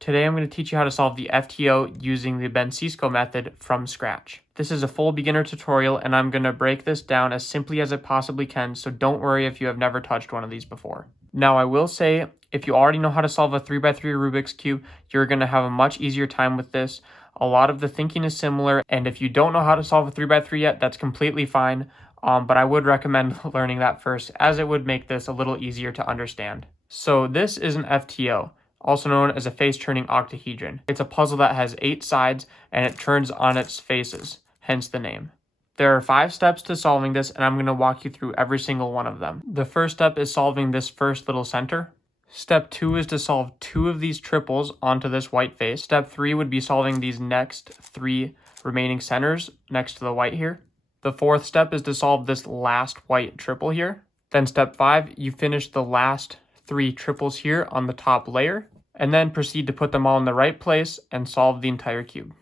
Today I'm going to teach you how to solve the FTO using the Bencisco method from scratch. This is a full beginner tutorial and I'm going to break this down as simply as I possibly can, so don't worry if you have never touched one of these before. Now I will say, if you already know how to solve a 3x3 Rubik's Cube, you're going to have a much easier time with this. A lot of the thinking is similar, and if you don't know how to solve a 3x3 yet, that's completely fine, but I would recommend learning that first, as it would make this a little easier to understand. So this is an FTO, also known as a face-turning octahedron. It's a puzzle that has 8 sides, and it turns on its faces, hence the name. There are 5 steps to solving this, and I'm going to walk you through every single one of them. The first step is solving this first little center. Step 2 is to solve 2 of these triples onto this white face. Step 3 would be solving these next 3 remaining centers next to the white here. The 4th step is to solve this last white triple here. Then step 5, you finish the last 3 triples here on the top layer, and then proceed to put them all in the right place and solve the entire cube.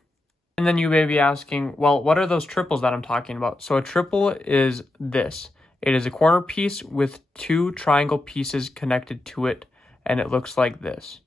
And then you may be asking, well, what are those triples that I'm talking about? So a triple is this. It is a corner piece with 2 triangle pieces connected to it, and it looks like this.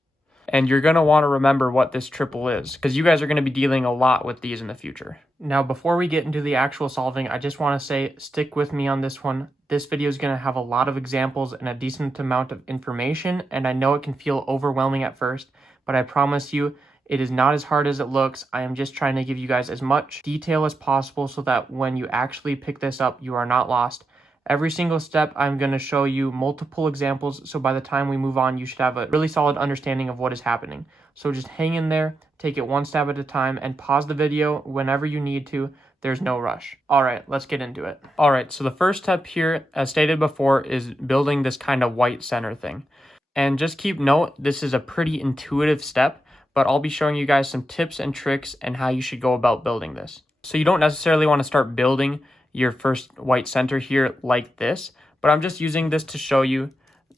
And you're going to want to remember what this triple is, because you guys are going to be dealing a lot with these in the future. Now, before we get into the actual solving, I just want to say, stick with me on this one. This video is going to have a lot of examples and a decent amount of information, and I know it can feel overwhelming at first, but I promise you, it is not as hard as it looks. I am just trying to give you guys as much detail as possible so that when you actually pick this up, you are not lost. Every single step, I'm going to show you multiple examples, so by the time we move on, you should have a really solid understanding of what is happening. So just hang in there, take it one step at a time, and pause the video whenever you need to. There's no rush. All right, let's get into it. All right, so the first step here, as stated before, is building this kind of white center thing. And just keep note, this is a pretty intuitive step, but I'll be showing you guys some tips and tricks and how you should go about building this. So you don't necessarily want to start building your first white center here like this, but I'm just using this to show you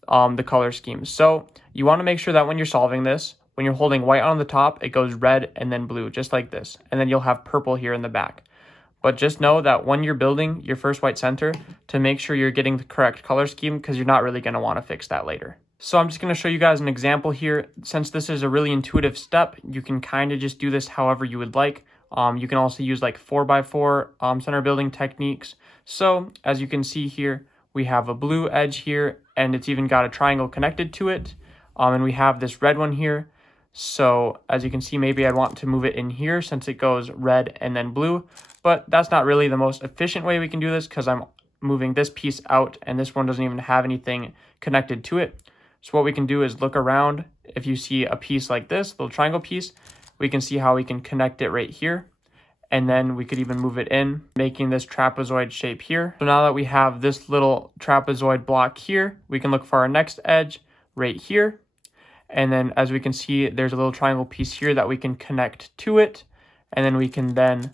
the color scheme. So you want to make sure that when you're solving this, when you're holding white on the top, it goes red and then blue, just like this. And then you'll have purple here in the back. But just know that when you're building your first white center, to make sure you're getting the correct color scheme, because you're not really going to want to fix that later. So I'm just going to show you guys an example here. Since this is a really intuitive step, you can kind of just do this however you would like. You can also use like 4x4 center building techniques. So as you can see here, we have a blue edge here, and it's even got a triangle connected to it. And we have this red one here. So as you can see, maybe I'd want to move it in here since it goes red and then blue. But that's not really the most efficient way we can do this, because I'm moving this piece out and this one doesn't even have anything connected to it. So what we can do is look around. If you see a piece like this, little triangle piece, we can see how we can connect it right here. And then we could even move it in, making this trapezoid shape here. So now that we have this little trapezoid block here, we can look for our next edge right here. And then as we can see, there's a little triangle piece here that we can connect to it. And then we can then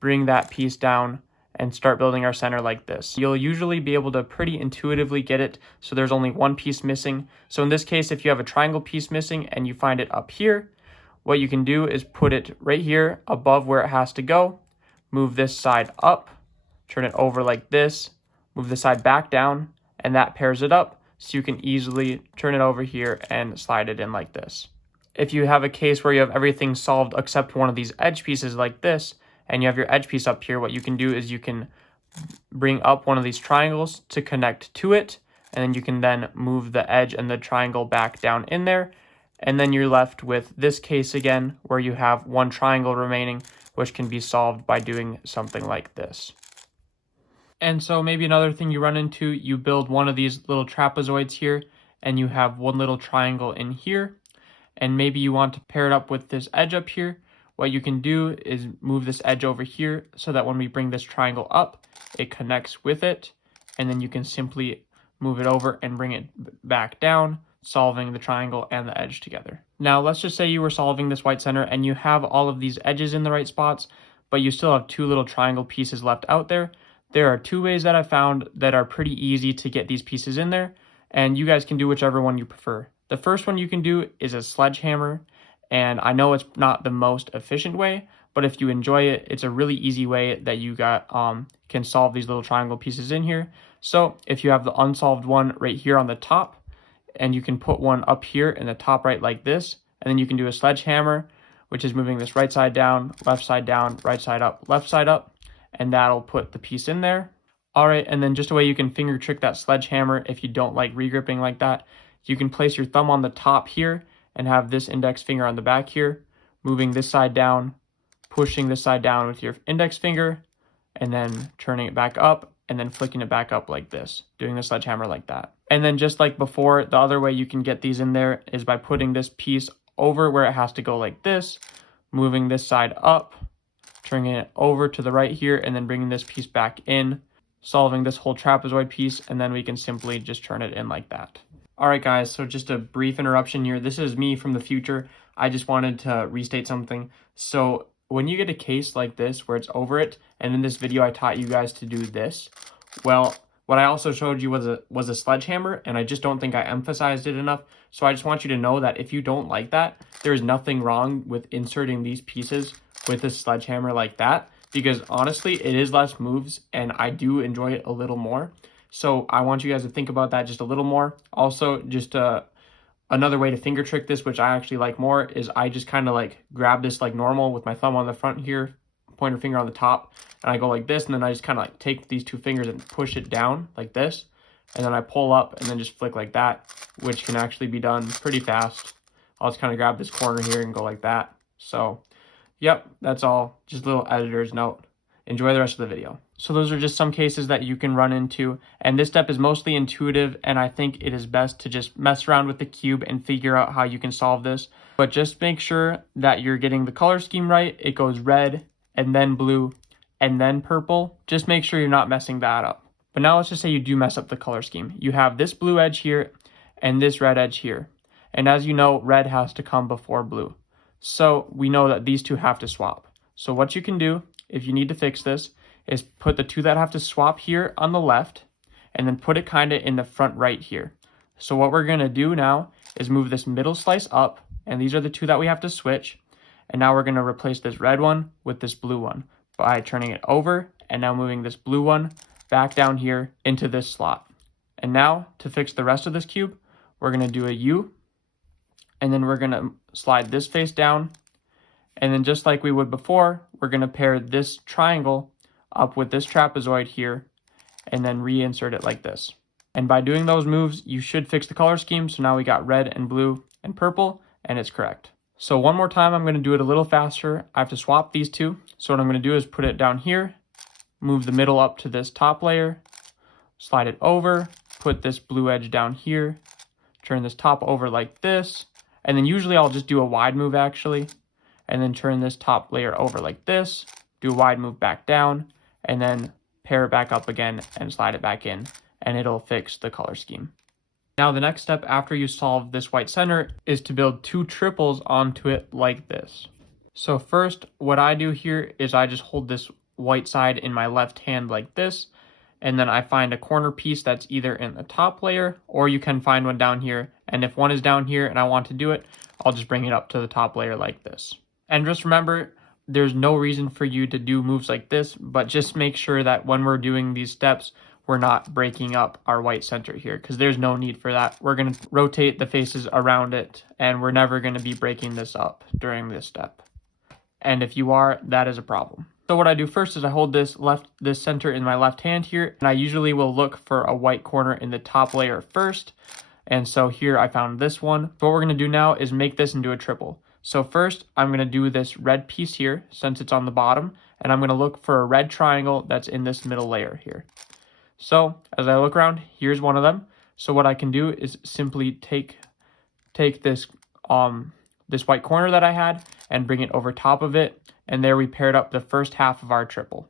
bring that piece down and start building our center like this. You'll usually be able to pretty intuitively get it, so there's only one piece missing. So in this case, if you have a triangle piece missing and you find it up here, what you can do is put it right here above where it has to go, move this side up, turn it over like this, move the side back down, and that pairs it up, so you can easily turn it over here and slide it in like this. If you have a case where you have everything solved except one of these edge pieces like this, and you have your edge piece up here, what you can do is you can bring up one of these triangles to connect to it, and then you can then move the edge and the triangle back down in there, and then you're left with this case again, where you have one triangle remaining, which can be solved by doing something like this. And so maybe another thing you run into, you build one of these little trapezoids here, and you have one little triangle in here, and maybe you want to pair it up with this edge up here. What you can do is move this edge over here so that when we bring this triangle up, it connects with it, and then you can simply move it over and bring it back down, solving the triangle and the edge together. Now, let's just say you were solving this white center and you have all of these edges in the right spots, but you still have 2 little triangle pieces left out there. There are 2 ways that I found that are pretty easy to get these pieces in there, and you guys can do whichever one you prefer. The first one you can do is a sledgehammer. And I know it's not the most efficient way, but if you enjoy it, it's a really easy way that you can solve these little triangle pieces in here. So if you have the unsolved one right here on the top, and you can put one up here in the top right like this, And then you can do a sledgehammer, which is moving this right side down, right side up, left side up, and that'll put the piece in there. All right, and then just a way you can finger trick that sledgehammer if you don't like regripping like that, you can place your thumb on the top here and have this index finger on the back here, moving this side down, pushing this side down with your index finger, and then turning it back up, and then flicking it back up like this, doing the sledgehammer like that. And then just like before, the other way you can get these in there is by putting this piece over where it has to go like this, moving this side up, turning it over to the right here, and then bringing this piece back in, solving this whole trapezoid piece, and then we can simply just turn it in like that. All right, guys, so just a brief interruption here. This is me from the future. I just wanted to restate something. So when you get a case like this where it's over it, and in this video I taught you guys to do this, well, what I also showed you was a sledgehammer, and I just don't think I emphasized it enough. So I just want you to know that if you don't like that, there is nothing wrong with inserting these pieces with a sledgehammer like that, because honestly, it is less moves, and I do enjoy it a little more. So I want you guys to think about that just a little more. Also, just another way to finger trick this, which I actually like more, is I just kind of like grab this like normal with my thumb on the front here, pointer finger on the top, and I go like this, and then I just kind of like take these two fingers and push it down like this, and then I pull up and then just flick like that, which can actually be done pretty fast. I'll just kind of grab this corner here and go like that. So yep, that's all. Just a little editor's note. Enjoy the rest of the video. So those are just some cases that you can run into, and this step is mostly intuitive, and I think it is best to just mess around with the cube and figure out how you can solve this. But just make sure that you're getting the color scheme right. It goes red and then blue and then purple. Just make sure you're not messing that up. But now let's just say you do mess up the color scheme. You have this blue edge here and this red edge here. And as you know, red has to come before blue. So we know that these two have to swap. So what you can do, if you need to fix this, is put the two that have to swap here on the left, and then put it kind of in the front right here. So what we're going to do now is move this middle slice up, and these are the two that we have to switch. And now we're going to replace this red one with this blue one by turning it over, and now moving this blue one back down here into this slot. And now to fix the rest of this cube, we're going to do a U, and then we're going to slide this face down, and then just like we would before, we're going to pair this triangle up with this trapezoid here, and then reinsert it like this. And by doing those moves, you should fix the color scheme. So now we got red and blue and purple, and it's correct. So one more time, I'm going to do it a little faster. I have to swap these two. So what I'm going to do is put it down here, move the middle up to this top layer, slide it over, put this blue edge down here, turn this top over like this, and then usually I'll just do a wide move actually, and then turn this top layer over like this, do a wide move back down, and then pair it back up again and slide it back in, and it'll fix the color scheme. Now the next step after you solve this white center is to build two triples onto it like this. So first, what I do here is I just hold this white side in my left hand like this, and then I find a corner piece that's either in the top layer, or you can find one down here, and if one is down here and I want to do it, I'll just bring it up to the top layer like this. And just remember, there's no reason for you to do moves like this, but just make sure that when we're doing these steps, we're not breaking up our white center here, because there's no need for that. We're going to rotate the faces around it, and we're never going to be breaking this up during this step. And if you are, that is a problem. So what I do first is I hold this center in my left hand here, and I usually will look for a white corner in the top layer first. And so here I found this one. So what we're going to do now is make this into a triple. So first, I'm going to do this red piece here, since it's on the bottom, and I'm going to look for a red triangle that's in this middle layer here. So as I look around, here's one of them. So what I can do is simply take this this white corner that I had and bring it over top of it, and there we paired up the first half of our triple.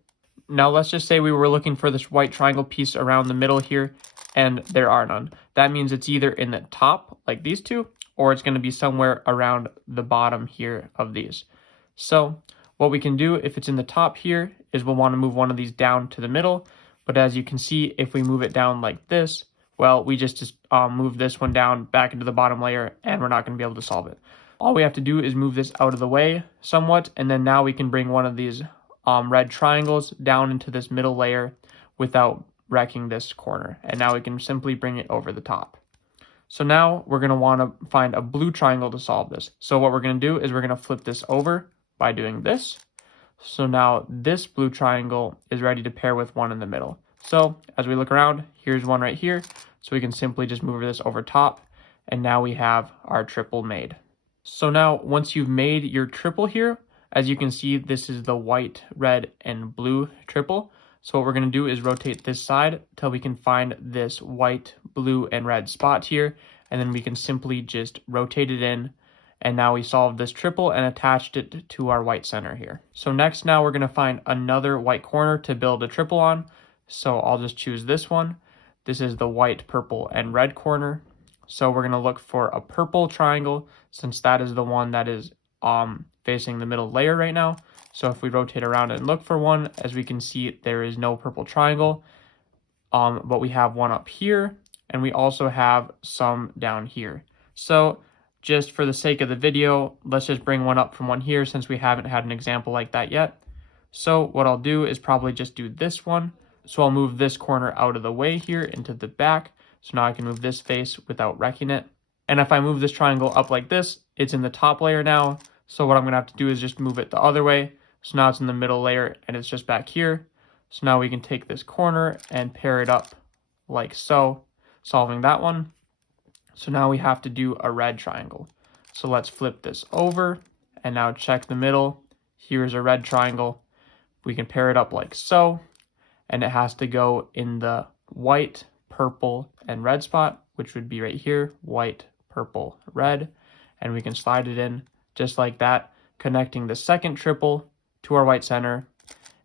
Now let's just say we were looking for this white triangle piece around the middle here, and there are none. That means it's either in the top, like these two, or it's going to be somewhere around the bottom here of these. So what we can do if it's in the top here is we'll want to move one of these down to the middle. But as you can see, if we move it down like this, well, we just move this one down back into the bottom layer, and we're not going to be able to solve it. All we have to do is move this out of the way somewhat, and then now we can bring one of these red triangles down into this middle layer without wrecking this corner. And now we can simply bring it over the top. So now we're going to want to find a blue triangle to solve this. So what we're going to do is we're going to flip this over by doing this. So now this blue triangle is ready to pair with one in the middle. So as we look around, here's one right here. So we can simply just move this over top, and now we have our triple made. So now once you've made your triple here, as you can see, this is the white, red, and blue triple. So what we're going to do is rotate this side till we can find this white, blue, and red spot here, and then we can simply just rotate it in. And now we solved this triple and attached it to our white center here. So next, now we're going to find another white corner to build a triple on. So I'll just choose this one. This is the white, purple, and red corner. So we're going to look for a purple triangle, since that is the one that is facing the middle layer right now. So if we rotate around and look for one, as we can see, there is no purple triangle, but we have one up here, and we also have some down here. So just for the sake of the video, let's just bring one up from one here, since we haven't had an example like that yet. So what I'll do is probably just do this one. So I'll move this corner out of the way here into the back. So now I can move this face without wrecking it. And if I move this triangle up like this, it's in the top layer now. So what I'm going to have to do is just move it the other way. So now it's in the middle layer and it's just back here. So now we can take this corner and pair it up like so, solving that one. So now we have to do a red triangle. So let's flip this over and now check the middle. Here's a red triangle. We can pair it up like so, and it has to go in the white, purple, and red spot, which would be right here, white, purple, red, and we can slide it in just like that, connecting the second triple to our white center.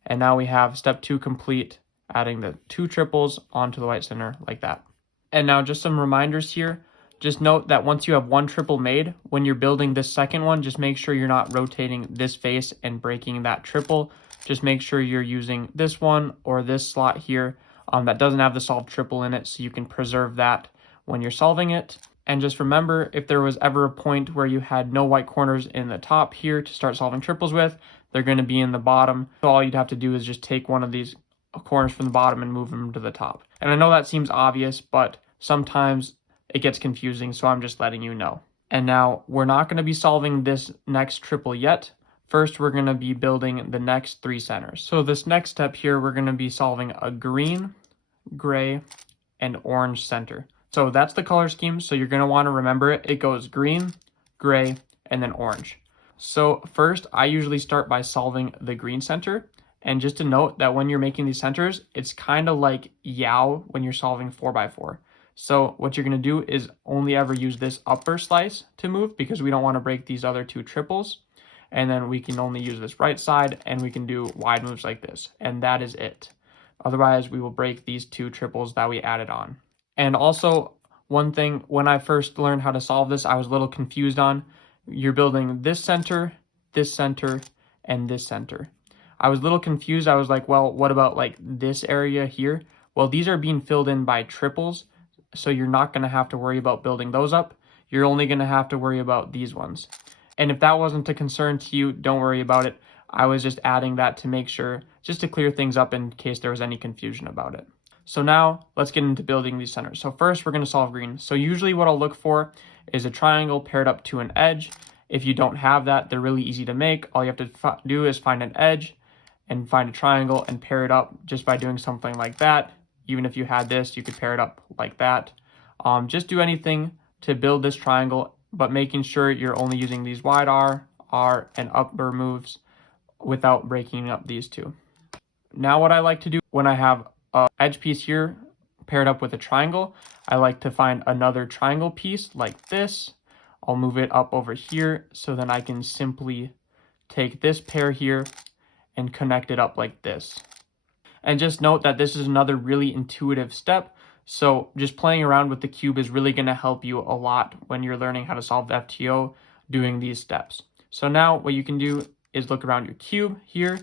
And now we have step 2 complete, adding the 2 triples onto the white center like that. And now just some reminders here. Just note that once you have one triple made, when you're building this second one, just make sure you're not rotating this face and breaking that triple. Just make sure you're using this one or this slot here that doesn't have the solved triple in it, so you can preserve that when you're solving it. And just remember, if there was ever a point where you had no white corners in the top here to start solving triples with, they're going to be in the bottom. So all you'd have to do is just take one of these corners from the bottom and move them to the top. And I know that seems obvious, but sometimes it gets confusing, so I'm just letting you know. And now we're not going to be solving this next triple yet. First, we're going to be building the next 3 centers. So this next step here, we're going to be solving a green, gray, and orange center. So that's the color scheme, so you're going to want to remember it. It goes green, gray, and then orange. So first, I usually start by solving the green center. And just to note that when you're making these centers, it's kind of like Yao when you're solving 4x4. So what you're going to do is only ever use this upper slice to move, because we don't want to break these other 2 triples. And then we can only use this right side, and we can do wide moves like this. And that is it. Otherwise, we will break these 2 triples that we added on. And also, one thing, when I first learned how to solve this, I was a little confused on. You're building this center, and this center. I was a little confused. I was like, well, what about like this area here? Well, these are being filled in by triples, so you're not going to have to worry about building those up. You're only going to have to worry about these ones. And if that wasn't a concern to you, don't worry about it. I was just adding that to make sure, just to clear things up in case there was any confusion about it. So now let's get into building these centers. So first we're going to solve green. So usually what I'll look for is a triangle paired up to an edge. If you don't have that, they're really easy to make. All you have to do is find an edge and find a triangle and pair it up just by doing something like that. Even if you had this, you could pair it up like that. Just do anything to build this triangle, but making sure you're only using these wide R, and upper moves without breaking up these 2. Now what I like to do when I have an edge piece here paired up with a triangle, I like to find another triangle piece like this. I'll move it up over here, so then I can simply take this pair here and connect it up like this. And just note that this is another really intuitive step. So just playing around with the cube is really going to help you a lot when you're learning how to solve the FTO doing these steps. So now what you can do is look around your cube here.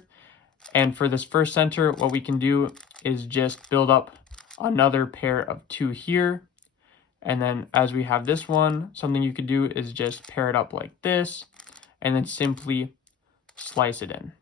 And for this first center, what we can do is just build up another pair of 2 here. And then as we have this one, something you could do is just pair it up like this, and then simply slice it in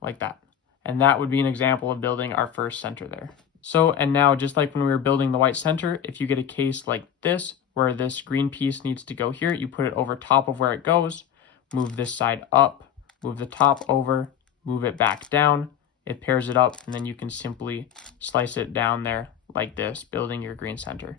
like that. And that would be an example of building our first center there. So, and now just like when we were building the white center, if you get a case like this, where this green piece needs to go here. You put it over top of where it goes, move this side up, move the top over, move it back down. It pairs it up, and then you can simply slice it down there like this, building your green center.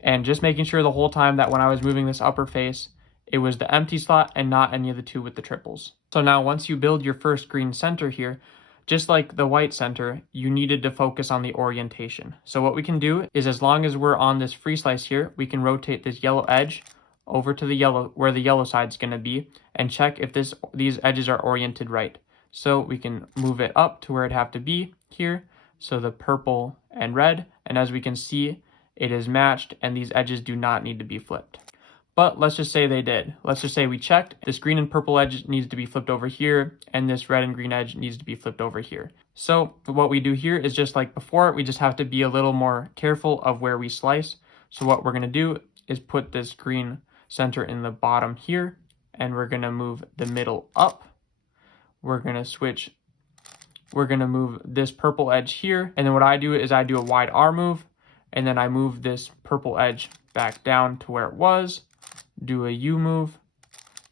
And just making sure the whole time that when I was moving this upper face, it was the empty slot and not any of the two with the triples. So now once you build your first green center here, just like the white center, you needed to focus on the orientation. So what we can do is, as long as we're on this free slice here, we can rotate this yellow edge over to the yellow, where the yellow side's going to be, and check if these edges are oriented right. So we can move it up to where it'd have to be here. So the purple and red, and as we can see, it is matched and these edges do not need to be flipped. But let's just say they did. Let's just say we checked. This green and purple edge needs to be flipped over here, and this red and green edge needs to be flipped over here. So what we do here is just like before, we just have to be a little more careful of where we slice. So what we're going to do is put this green center in the bottom here, and we're going to move the middle up. We're going to move this purple edge here, and then what I do is I do a wide R move, and then I move this purple edge back down to where it was, do a U move,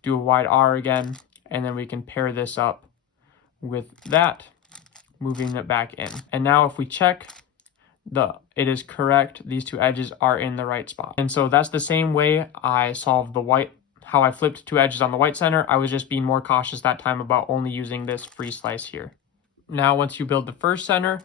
do a wide R again, and then we can pair this up with that, moving it back in. And now if we check, it is correct. These two edges are in the right spot. And so that's the same way I solved the white, how I flipped two edges on the white center. I was just being more cautious that time about only using this free slice here. Now, once you build the first center,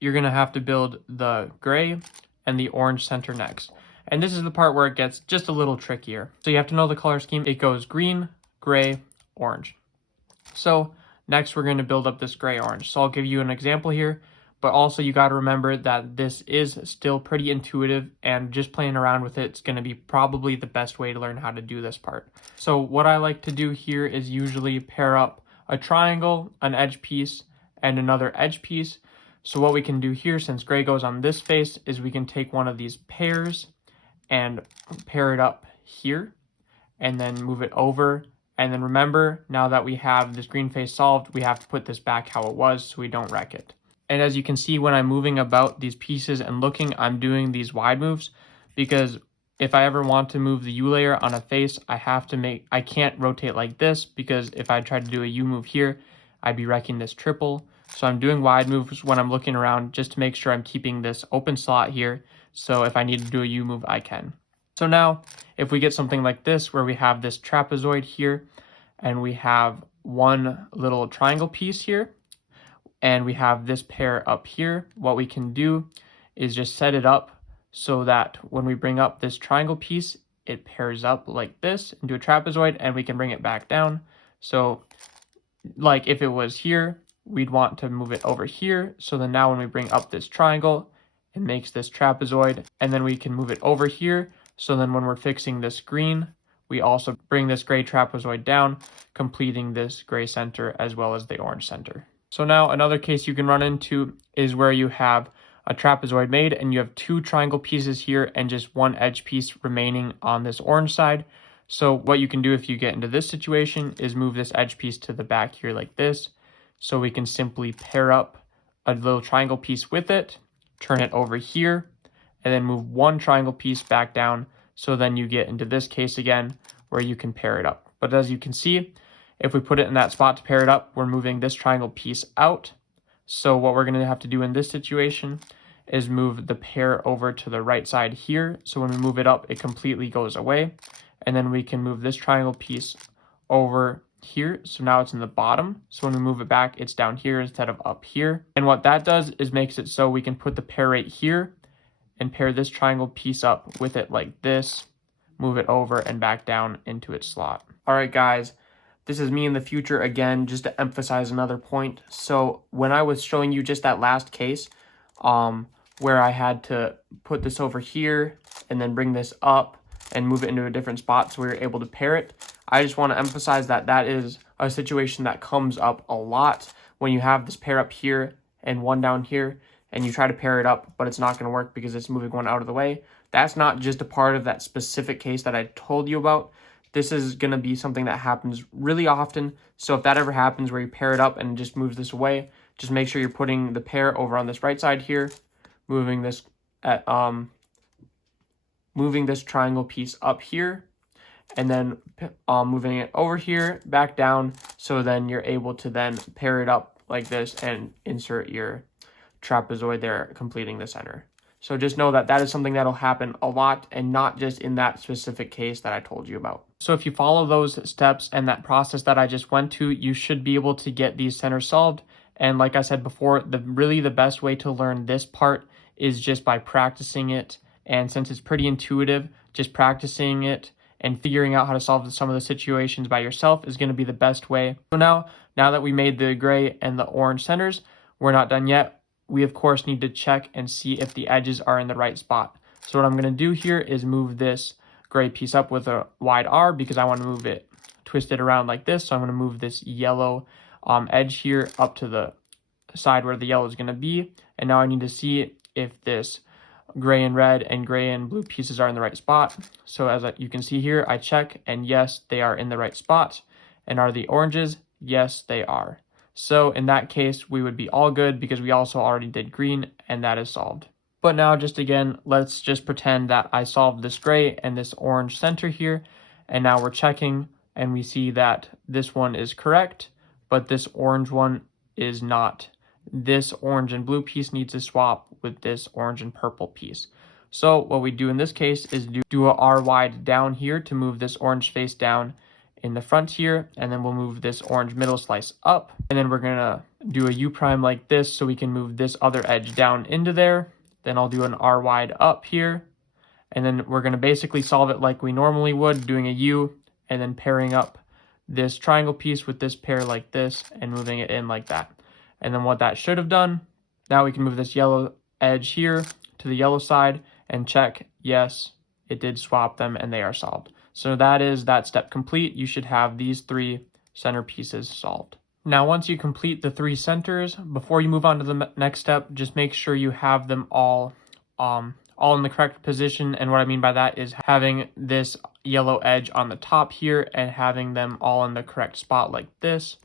you're going to have to build the gray and the orange center next. And this is the part where it gets just a little trickier. So you have to know the color scheme. It goes green, gray, orange. So next we're going to build up this gray orange. So I'll give you an example here, but also you got to remember that this is still pretty intuitive, and just playing around with it's going to be probably the best way to learn how to do this part. So what I like to do here is usually pair up a triangle, an edge piece, and another edge piece. So what we can do here, since gray goes on this face, is we can take one of these pairs and pair it up here, and then move it over. And then remember, now that we have this green face solved, we have to put this back how it was so we don't wreck it. And as you can see, when I'm moving about these pieces and looking, I'm doing these wide moves, because if I ever want to move the U layer on a face, I can't rotate like this, because if I tried to do a U move here, I'd be wrecking this triple. So I'm doing wide moves when I'm looking around, just to make sure I'm keeping this open slot here. So if I need to do a U move, I can. So now if we get something like this, where we have this trapezoid here, and we have one little triangle piece here, and we have this pair up here, what we can do is just set it up so that when we bring up this triangle piece, it pairs up like this into a trapezoid, and we can bring it back down. So like if it was here, we'd want to move it over here. So then now when we bring up this triangle, it makes this trapezoid, and then we can move it over here. So then when we're fixing this green, we also bring this gray trapezoid down, completing this gray center as well as the orange center. So now another case you can run into is where you have a trapezoid made and you have two triangle pieces here and just one edge piece remaining on this orange side. So what you can do if you get into this situation is move this edge piece to the back here like this. So we can simply pair up a little triangle piece with it, turn it over here, and then move one triangle piece back down. So then you get into this case again where you can pair it up. But as you can see, if we put it in that spot to pair it up, we're moving this triangle piece out. So what we're going to have to do in this situation is move the pair over to the right side here. So when we move it up, it completely goes away. And then we can move this triangle piece over here. So now it's in the bottom. So when we move it back, it's down here instead of up here. And what that does is makes it so we can put the pair right here and pair this triangle piece up with it like this, move it over and back down into its slot. All right, guys, this is me in the future again, just to emphasize another point. So when I was showing you just that last case, where I had to put this over here and then bring this up and move it into a different spot so we were able to pair it, I just want to emphasize that that is a situation that comes up a lot when you have this pair up here and one down here, and you try to pair it up, but it's not going to work because it's moving one out of the way. That's not just a part of that specific case that I told you about. This is going to be something that happens really often. So if that ever happens where you pair it up and it just moves this away, just make sure you're putting the pair over on this right side here, moving this moving this triangle piece up here, and then moving it over here, back down, so then you're able to then pair it up like this and insert your trapezoid there, completing the center. So just know that that is something that'll happen a lot and not just in that specific case that I told you about. So if you follow those steps and that process that I just went to, you should be able to get these centers solved. And like I said before, really the best way to learn this part is just by practicing it. And since it's pretty intuitive, just practicing it and figuring out how to solve some of the situations by yourself is going to be the best way. So now that we made the gray and the orange centers, we're not done yet. We of course need to check and see if the edges are in the right spot. So what I'm going to do here is move this gray piece up with a wide R because I want to move it, twist it around like this. So I'm going to move this yellow edge here up to the side where the yellow is going to be. And now I need to see if this gray and red and gray and blue pieces are in the right spot. So as you can see here, I check and yes, they are in the right spot. And are the oranges? Yes, they are. So in that case, we would be all good because we also already did green and that is solved. But now just again, let's just pretend that I solved this gray and this orange center here. And now we're checking and we see that this one is correct, but this orange one is not. This orange and blue piece needs to swap with this orange and purple piece. So what we do in this case is do a R wide down here to move this orange face down in the front here, and then we'll move this orange middle slice up, and then we're gonna do a U prime like this so we can move this other edge down into there. Then I'll do an R wide up here, and then we're gonna basically solve it like we normally would, doing a U and then pairing up this triangle piece with this pair like this and moving it in like that. And then what that should have done, now we can move this yellow edge here to the yellow side and check, yes, it did swap them and they are solved. So that is that step complete. You should have these three center pieces solved. Now, once you complete the three centers, before you move on to the next step, just make sure you have them all in the correct position. And what I mean by that is having this yellow edge on the top here and having them all in the correct spot like this.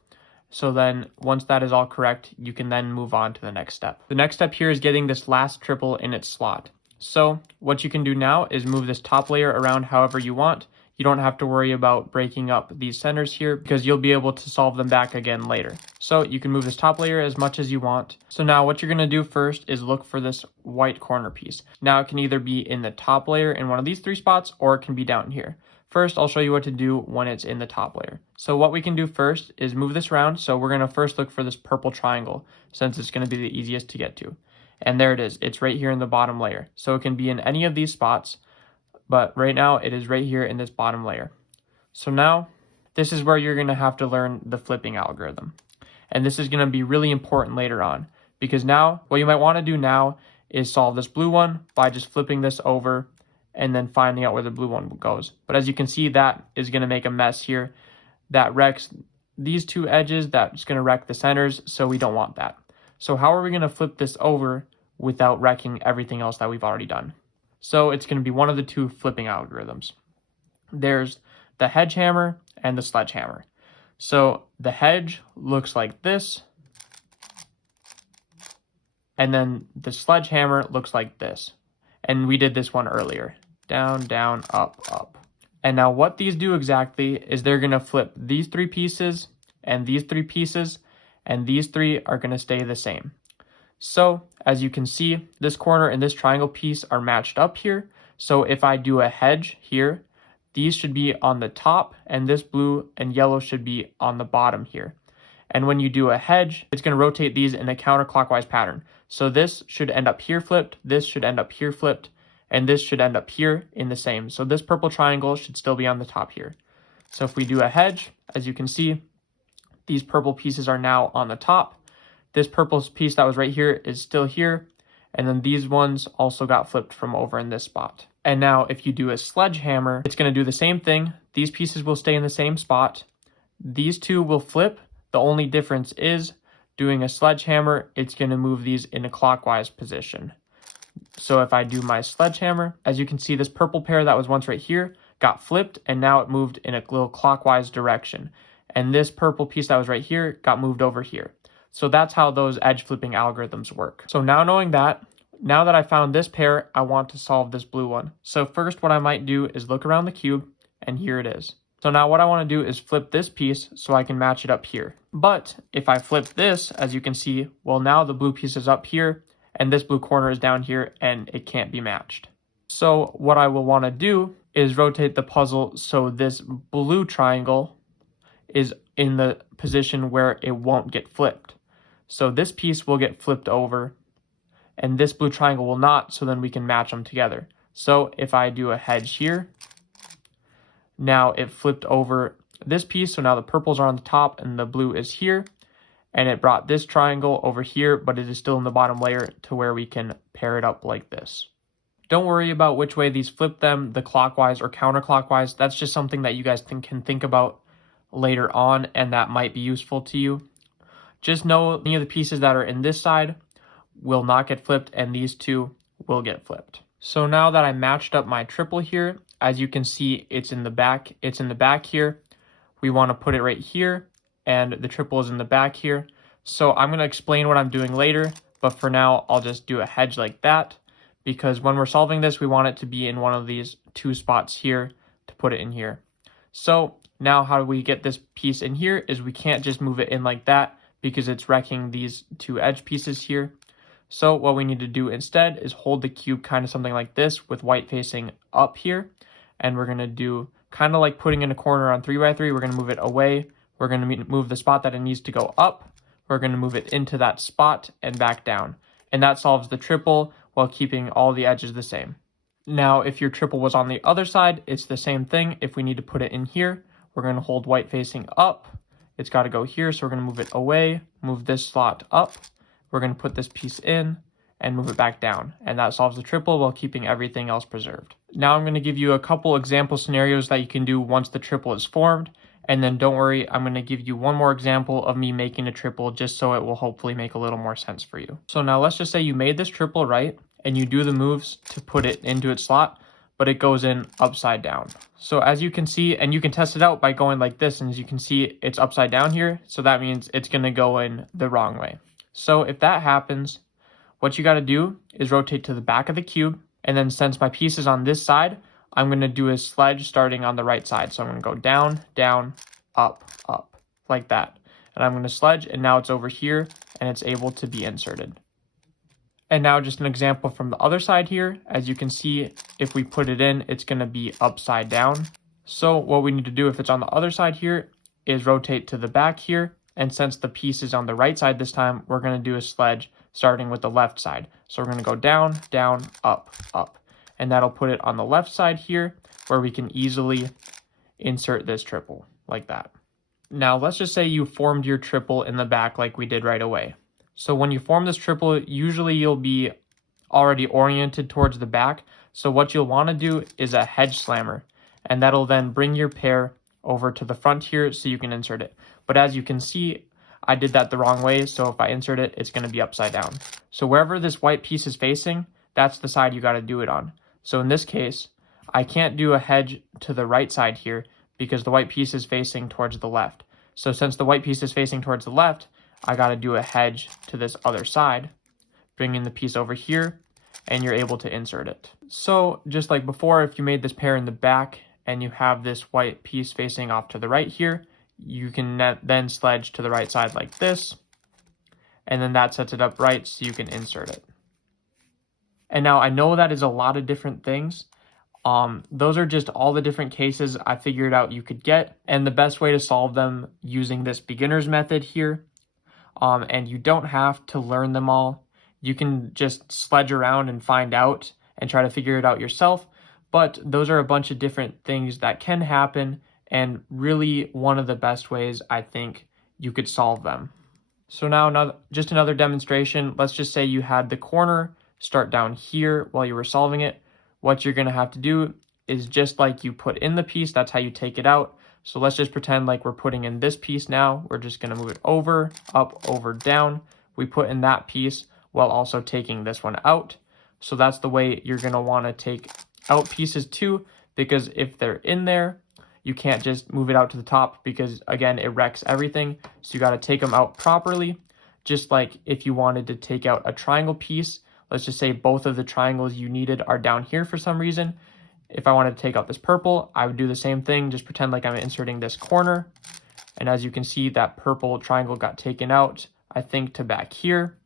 So then once that is all correct, you can then move on to the next step. The next step here is getting this last triple in its slot. So what you can do now is move this top layer around however you want. You don't have to worry about breaking up these centers here because you'll be able to solve them back again later. So you can move this top layer as much as you want. So now what you're going to do first is look for this white corner piece. Now it can either be in the top layer in one of these three spots or it can be down here. First, I'll show you what to do when it's in the top layer. So what we can do first is move this around. So we're going to first look for this purple triangle since it's going to be the easiest to get to. And there it is. It's right here in the bottom layer. So it can be in any of these spots, but right now it is right here in this bottom layer. So now this is where you're going to have to learn the flipping algorithm. And this is going to be really important later on because now what you might want to do now is solve this blue one by just flipping this over and then finding out where the blue one goes. But as you can see, that is going to make a mess here. That wrecks these two edges. That's going to wreck the centers, so we don't want that. So how are we going to flip this over without wrecking everything else that we've already done? So it's going to be one of the two flipping algorithms. There's the hedge hammer and the sledgehammer. So the hedge looks like this, and then the sledgehammer looks like this. And we did this one earlier. Down, down, up, up. And now what these do exactly is they're going to flip these three pieces and these three pieces, and these three are going to stay the same. So as you can see, this corner and this triangle piece are matched up here. So if I do a hedge here, these should be on the top and this blue and yellow should be on the bottom here. And when you do a hedge, it's going to rotate these in a counterclockwise pattern. So this should end up here flipped, this should end up here flipped, and this should end up here in the same. So this purple triangle should still be on the top here. So if we do a hedge, as you can see, these purple pieces are now on the top. This purple piece that was right here is still here. And then these ones also got flipped from over in this spot. And now if you do a sledgehammer, it's going to do the same thing. These pieces will stay in the same spot. These two will flip. The only difference is doing a sledgehammer, it's going to move these in a clockwise position. So if I do my sledgehammer, as you can see, this purple pair that was once right here got flipped and now it moved in a little clockwise direction. And this purple piece that was right here got moved over here. So that's how those edge flipping algorithms work. So now knowing that, now that I found this pair, I want to solve this blue one. So first what I might do is look around the cube, and here it is. So now what I want to do is flip this piece so I can match it up here. But if I flip this, as you can see, well, now the blue piece is up here and this blue corner is down here and it can't be matched. So what I will want to do is rotate the puzzle so this blue triangle is in the position where it won't get flipped. So this piece will get flipped over and this blue triangle will not, so then we can match them together. So if I do a hedge here, now it flipped over this piece, so now the purples are on the top and the blue is here, and it brought this triangle over here, but it is still in the bottom layer to where we can pair it up like this. Don't worry about which way these flip them, the clockwise or counterclockwise. That's just something that you guys can think about later on, and that might be useful to you. Just know any of the pieces that are in this side will not get flipped, and these two will get flipped. So now that I matched up my triple here, as you can see, it's in the back. It's in the back here. We want to put it right here, and the triple is in the back here. So I'm going to explain what I'm doing later, but for now, I'll just do a hedge like that, because when we're solving this, we want it to be in one of these two spots here to put it in here. So now how do we get this piece in here is we can't just move it in like that because it's wrecking these two edge pieces here. So what we need to do instead is hold the cube kind of something like this with white facing up here. And we're going to do kind of like putting in a corner on 3x3. We're going to move it away. We're going to move the spot that it needs to go up. We're going to move it into that spot and back down. And that solves the triple while keeping all the edges the same. Now, if your triple was on the other side, it's the same thing. If we need to put it in here, we're going to hold white facing up. It's got to go here. So we're going to move it away, move this slot up. We're going to put this piece in and move it back down. And that solves the triple while keeping everything else preserved. Now I'm going to give you a couple example scenarios that you can do once the triple is formed. And then don't worry, I'm going to give you one more example of me making a triple just so it will hopefully make a little more sense for you. So now let's just say you made this triple, right? And you do the moves to put it into its slot, but it goes in upside down. So as you can see, and you can test it out by going like this, and as you can see, it's upside down here. So that means it's going to go in the wrong way. So if that happens, what you got to do is rotate to the back of the cube. And then since my piece is on this side, I'm going to do a sledge starting on the right side. So I'm going to go down, down, up, up, like that. And I'm going to sledge, and now it's over here, and it's able to be inserted. And now just an example from the other side here. As you can see, if we put it in, it's going to be upside down. So what we need to do if it's on the other side here is rotate to the back here. And since the piece is on the right side this time, we're going to do a sledge starting with the left side. So we're going to go down, down, up, up. And that'll put it on the left side here where we can easily insert this triple like that. Now let's just say you formed your triple in the back like we did right away. So when you form this triple, usually you'll be already oriented towards the back. So what you'll want to do is a hedge slammer. And that'll then bring your pair over to the front here so you can insert it. But as you can see, I did that the wrong way. So if I insert it, it's going to be upside down. So wherever this white piece is facing, that's the side you got to do it on. So in this case, I can't do a hedge to the right side here because the white piece is facing towards the left. So since the white piece is facing towards the left, I got to do a hedge to this other side, bringing the piece over here, and you're able to insert it. So just like before, if you made this pair in the back and you have this white piece facing off to the right here, you can then sledge to the right side like this, and then that sets it up right so you can insert it. And now I know that is a lot of different things. Those are just all the different cases I figured out you could get, and the best way to solve them using this beginner's method here. And you don't have to learn them all. You can just sledge around and find out and try to figure it out yourself. But those are a bunch of different things that can happen, and really one of the best ways I think you could solve them. So now just another demonstration. Let's just say you had the corner start down here while you were solving it. What you're going to have to do is just like you put in the piece, that's how you take it out. So let's just pretend like we're putting in this piece now. We're just going to move it over, up, over, down. We put in that piece while also taking this one out. So that's the way you're going to want to take out pieces too, because if they're in there, you can't just move it out to the top because, again, it wrecks everything. So you got to take them out properly, just like if you wanted to take out a triangle piece. let's just say both of the triangles you needed are down here for some reason. If I wanted to take out this purple, I would do the same thing, just pretend like I'm inserting this corner. And as you can see, that purple triangle got taken out, I think, to back here.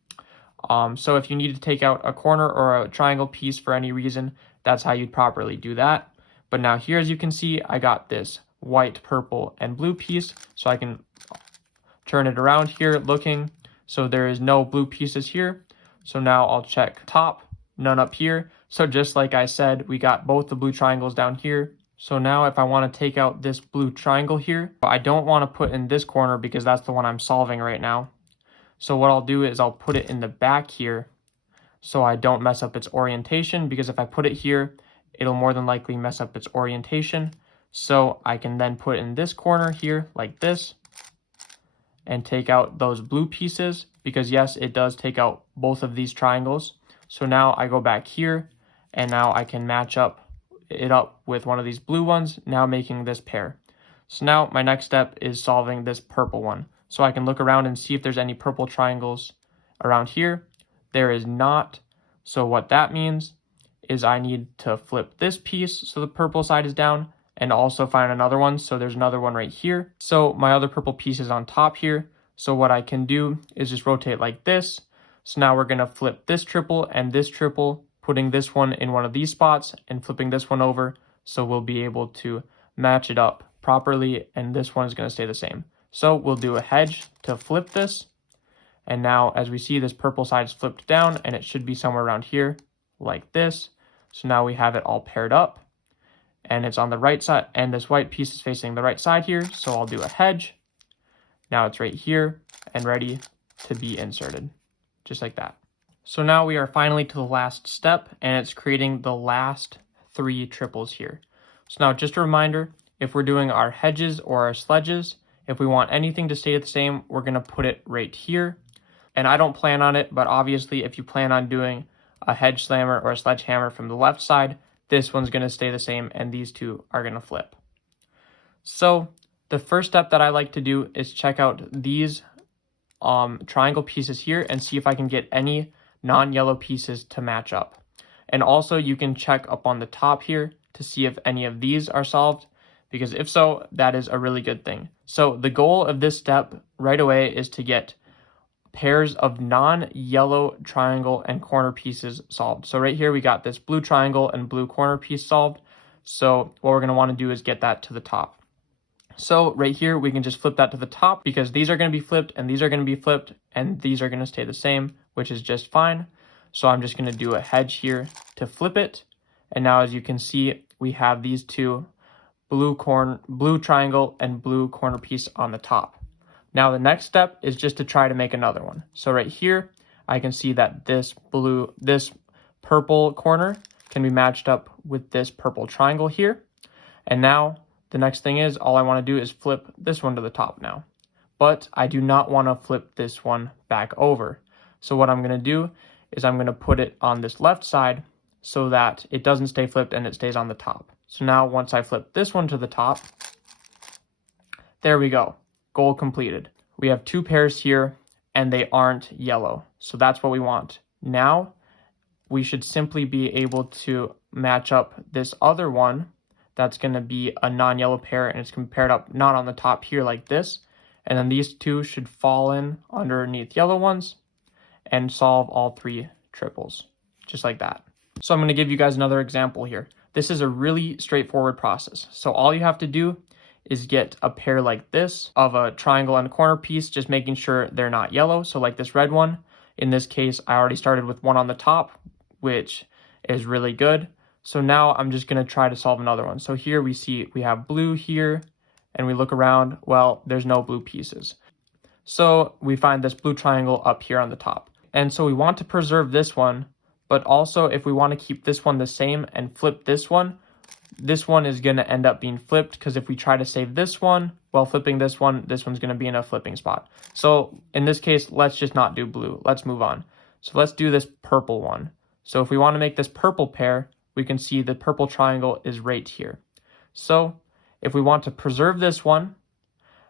So if you need to take out a corner or a triangle piece for any reason, that's how you'd properly do that. But now here, as you can see, I got this white, purple, and blue piece, so I can turn it around here looking. So there is no blue pieces here. So now I'll check top, none up here. So just like I said, we got both the blue triangles down here. So now if I want to take out this blue triangle here, I don't want to put in this corner because that's the one I'm solving right now. So what I'll do is I'll put it in the back here so I don't mess up its orientation, because if I put it here, it'll more than likely mess up its orientation. So I can then put in this corner here like this and take out those blue pieces, because yes, it does take out both of these triangles. So now I go back here and now I can match it up with one of these blue ones, now making this pair. So now my next step is solving this purple one. So I can look around and see if there's any purple triangles around here. There is not. So what that means is I need to flip this piece so the purple side is down, and also find another one. So there's another one right here. So my other purple piece is on top here. So what I can do is just rotate like this. So now we're going to flip this triple and this triple, putting this one in one of these spots and flipping this one over. So we'll be able to match it up properly, and this one is going to stay the same. So we'll do a hedge to flip this. And now as we see, this purple side is flipped down and it should be somewhere around here like this. So now we have it all paired up and it's on the right side, and this white piece is facing the right side here. So I'll do a hedge. Now it's right here and ready to be inserted, just like that. So now we are finally to the last step, and it's creating the last 3 triples here. So now just a reminder, if we're doing our hedges or our sledges, if we want anything to stay the same, we're going to put it right here. And I don't plan on it, but obviously if you plan on doing a hedge slammer or a sledgehammer from the left side, this one's going to stay the same and these two are going to flip. So the first step that I like to do is check out these triangle pieces here and see if I can get any non-yellow pieces to match up. And also you can check up on the top here to see if any of these are solved, because if so, that is a really good thing. So the goal of this step right away is to get pairs of non-yellow triangle and corner pieces solved. So right here we got this blue triangle and blue corner piece solved. So what we're going to want to do is get that to the top. So right here we can just flip that to the top, because these are going to be flipped and these are going to be flipped and these are going to stay the same, which is just fine. So I'm just going to do a hedge here to flip it. And now as you can see, we have these two blue triangle and blue corner piece on the top. Now the next step is just to try to make another one. So right here, I can see that this purple corner can be matched up with this purple triangle here. And now the next thing is, all I want to do is flip this one to the top now. But I do not want to flip this one back over. So what I'm going to do is I'm going to put it on this left side so that it doesn't stay flipped and it stays on the top. So now once I flip this one to the top, there we go. Goal completed. We have 2 pairs here and they aren't yellow. So that's what we want. Now we should simply be able to match up this other one that's going to be a non-yellow pair, and it's paired up not on the top here like this. And then these 2 should fall in underneath yellow ones and solve all 3 triples, just like that. So I'm going to give you guys another example here. This is a really straightforward process. So all you have to do is get a pair like this of a triangle and a corner piece, just making sure they're not yellow. So like this red one, in this case, I already started with one on the top, which is really good. So now I'm just going to try to solve another one. So here we see we have blue here, and we look around, well, there's no blue pieces. So we find this blue triangle up here on the top. And so we want to preserve this one, but also if we want to keep this one the same and flip this one is going to end up being flipped, because if we try to save this one while flipping this one's going to be in a flipping spot. So in this case, let's just not do blue. Let's move on. So let's do this purple one. So if we want to make this purple pair, we can see the purple triangle is right here. So if we want to preserve this one,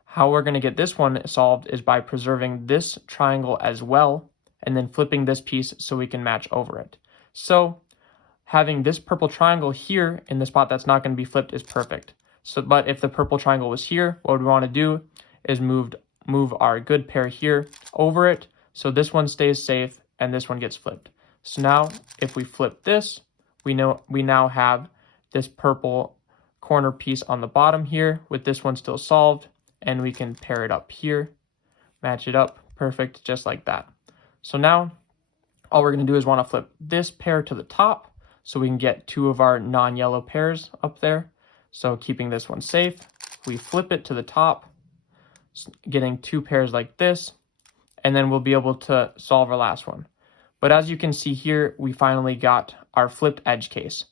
how we're going to get this one solved is by preserving this triangle as well. and then flipping this piece so we can match over it. So having this purple triangle here in the spot that's not going to be flipped is perfect. So, but if the purple triangle was here, what we want to do is move our good pair here over it, so this one stays safe and this one gets flipped. So now if we flip this, we now have this purple corner piece on the bottom here with this one still solved, and we can pair it up here, match it up, perfect, just like that. So now all we're going to do is want to flip this pair to the top so we can get two of our non-yellow pairs up there. So keeping this one safe, we flip it to the top, getting two pairs like this, and then we'll be able to solve our last one. But as you can see here, we finally got our flipped edge case.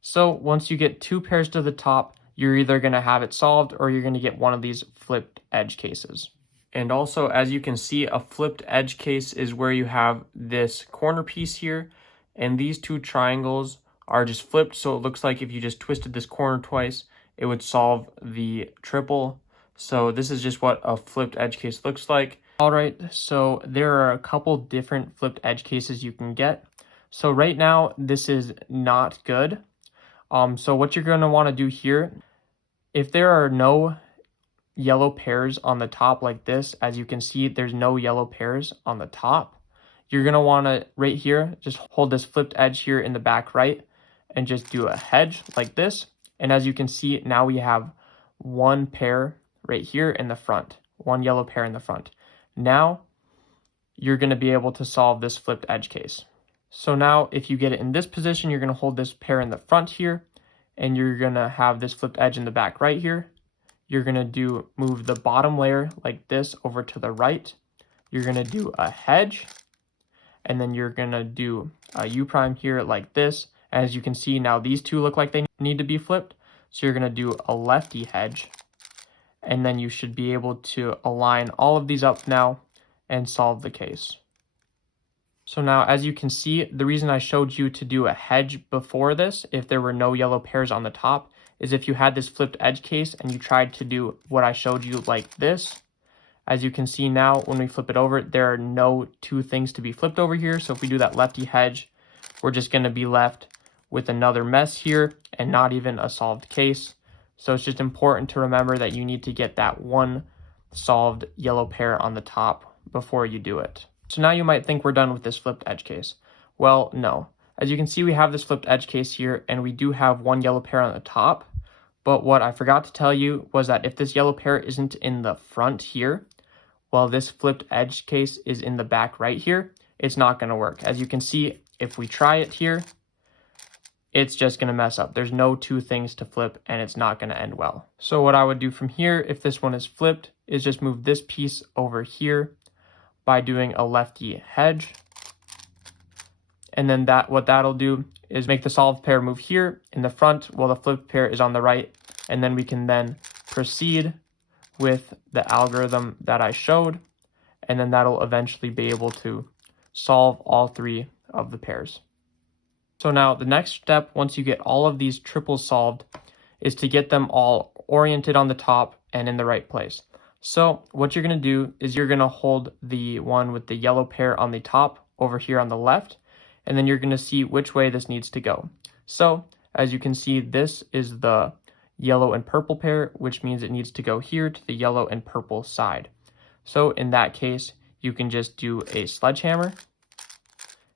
So once you get two pairs to the top, you're either going to have it solved or you're going to get one of these flipped edge cases. And also, as you can see, a flipped edge case is where you have this corner piece here, and these two triangles are just flipped, so it looks like if you just twisted this corner twice, it would solve the triple. So this is just what a flipped edge case looks like. All right, so there are a couple different flipped edge cases you can get. So right now, this is not good. So what you're going to want to do here, if there are no yellow pairs on the top like this, as you can see, there's no yellow pairs on the top. You're going to want to, right here, just hold this flipped edge here in the back right and just do a hedge like this. And as you can see, now we have one pair right here in the front, one yellow pair in the front. Now you're going to be able to solve this flipped edge case. So now if you get it in this position, you're going to hold this pair in the front here, and you're going to have this flipped edge in the back right here. You're going to move the bottom layer like this over to the right. You're going to do a hedge, and then you're going to do a U prime here like this. As you can see, now these two look like they need to be flipped. So you're going to do a lefty hedge, and then you should be able to align all of these up now and solve the case. So now, as you can see, the reason I showed you to do a hedge before this, if there were no yellow pairs on the top, is if you had this flipped edge case and you tried to do what I showed you like this. As you can see now, when we flip it over, there are no two things to be flipped over here. So if we do that lefty hedge, we're just going to be left with another mess here and not even a solved case. So it's just important to remember that you need to get that one solved yellow pair on the top before you do it. So now you might think we're done with this flipped edge case. Well, no. As you can see, we have this flipped edge case here, and we do have one yellow pair on the top. But what I forgot to tell you was that if this yellow pair isn't in the front here, while this flipped edge case is in the back right here, it's not going to work. As you can see, if we try it here, it's just going to mess up. There's no two things to flip, and it's not going to end well. So what I would do from here, if this one is flipped, is just move this piece over here by doing a lefty hedge. And then what that'll do is make the solved pair move here in the front while the flipped pair is on the right. And then we can then proceed with the algorithm that I showed. And then that'll eventually be able to solve all three of the pairs. So now the next step, once you get all of these triples solved, is to get them all oriented on the top and in the right place. So what you're going to do is you're going to hold the one with the yellow pair on the top over here on the left, and then you're going to see which way this needs to go. So as you can see, this is the yellow and purple pair, which means it needs to go here to the yellow and purple side. So in that case, you can just do a sledgehammer,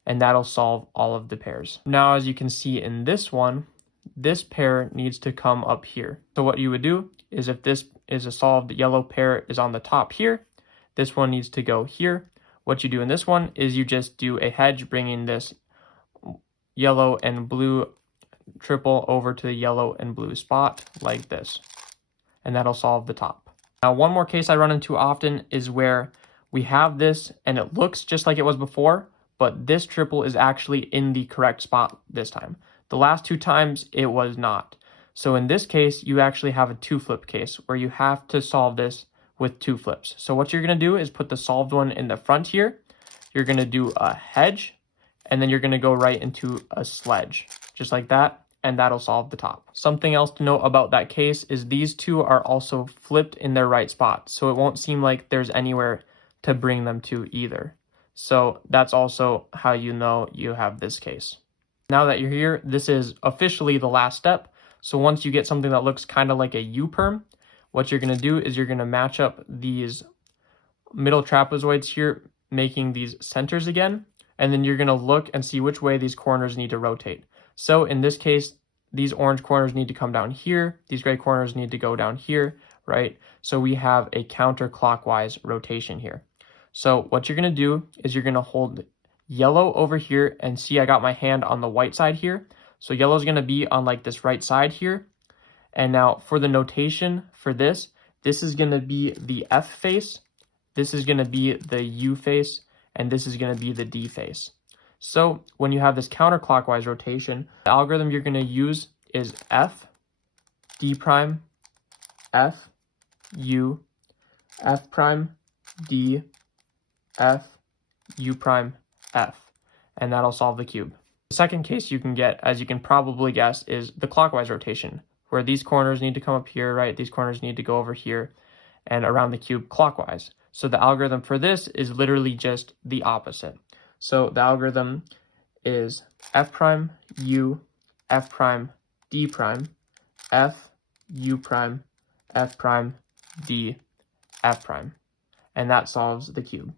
and that'll solve all of the pairs. Now, as you can see in this one, this pair needs to come up here. So what you would do is if this is a solved yellow pair is on the top here, this one needs to go here. What you do in this one is you just do a hedge, bringing this yellow and blue triple over to the yellow and blue spot like this, and that'll solve the top. Now, one more case I run into often is where we have this and it looks just like it was before, but this triple is actually in the correct spot this time. The last two times it was not. So in this case, you actually have a two flip case where you have to solve this with two flips. So what you're going to do is put the solved one in the front here. You're going to do a hedge, and then you're going to go right into a sledge, just like that, and that'll solve the top. Something else to note about that case is these two are also flipped in their right spot, so it won't seem like there's anywhere to bring them to either. So that's also how you know you have this case. Now that you're here, this is officially the last step. So once you get something that looks kind of like a U-perm, what you're going to do is you're going to match up these middle trapezoids here, making these centers again, and then you're going to look and see which way these corners need to rotate. So in this case, these orange corners need to come down here, these gray corners need to go down here, right? So we have a counterclockwise rotation here. So what you're going to do is you're going to hold yellow over here, and see I got my hand on the white side here. So yellow is going to be on like this right side here. And now for the notation for this is going to be the F face, this is going to be the U face, and this is going to be the D face. So when you have this counterclockwise rotation, the algorithm you're going to use is F, D prime, F, U, F prime, D, F, U prime, F, and that'll solve the cube. The second case you can get, as you can probably guess, is the clockwise rotation, where these corners need to come up here, right? These corners need to go over here and around the cube clockwise. So the algorithm for this is literally just the opposite. So the algorithm is F prime, U, F prime, D prime, F, U prime, F prime, D, F prime. And that solves the cube.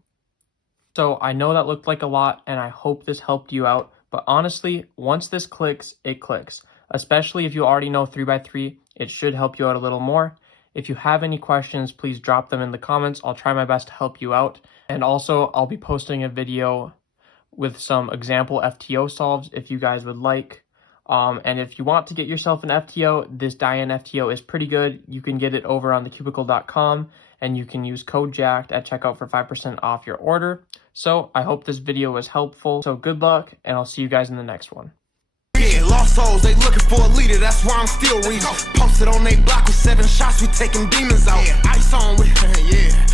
So I know that looked like a lot, and I hope this helped you out. But honestly, once this clicks, it clicks. Especially if you already know 3x3, it should help you out a little more. If you have any questions, please drop them in the comments. I'll try my best to help you out. And also, I'll be posting a video with some example FTO solves if you guys would like. And if you want to get yourself an FTO, this Diane FTO is pretty good. You can get it over on thecubicle.com, and you can use code JACKED at checkout for 5% off your order. So I hope this video was helpful. So good luck, and I'll see you guys in the next one. Yeah, lost souls, they looking for a leader, that's why I'm still reading. Posted on they block with 7 shots, we taking demons out. Ice on with, yeah.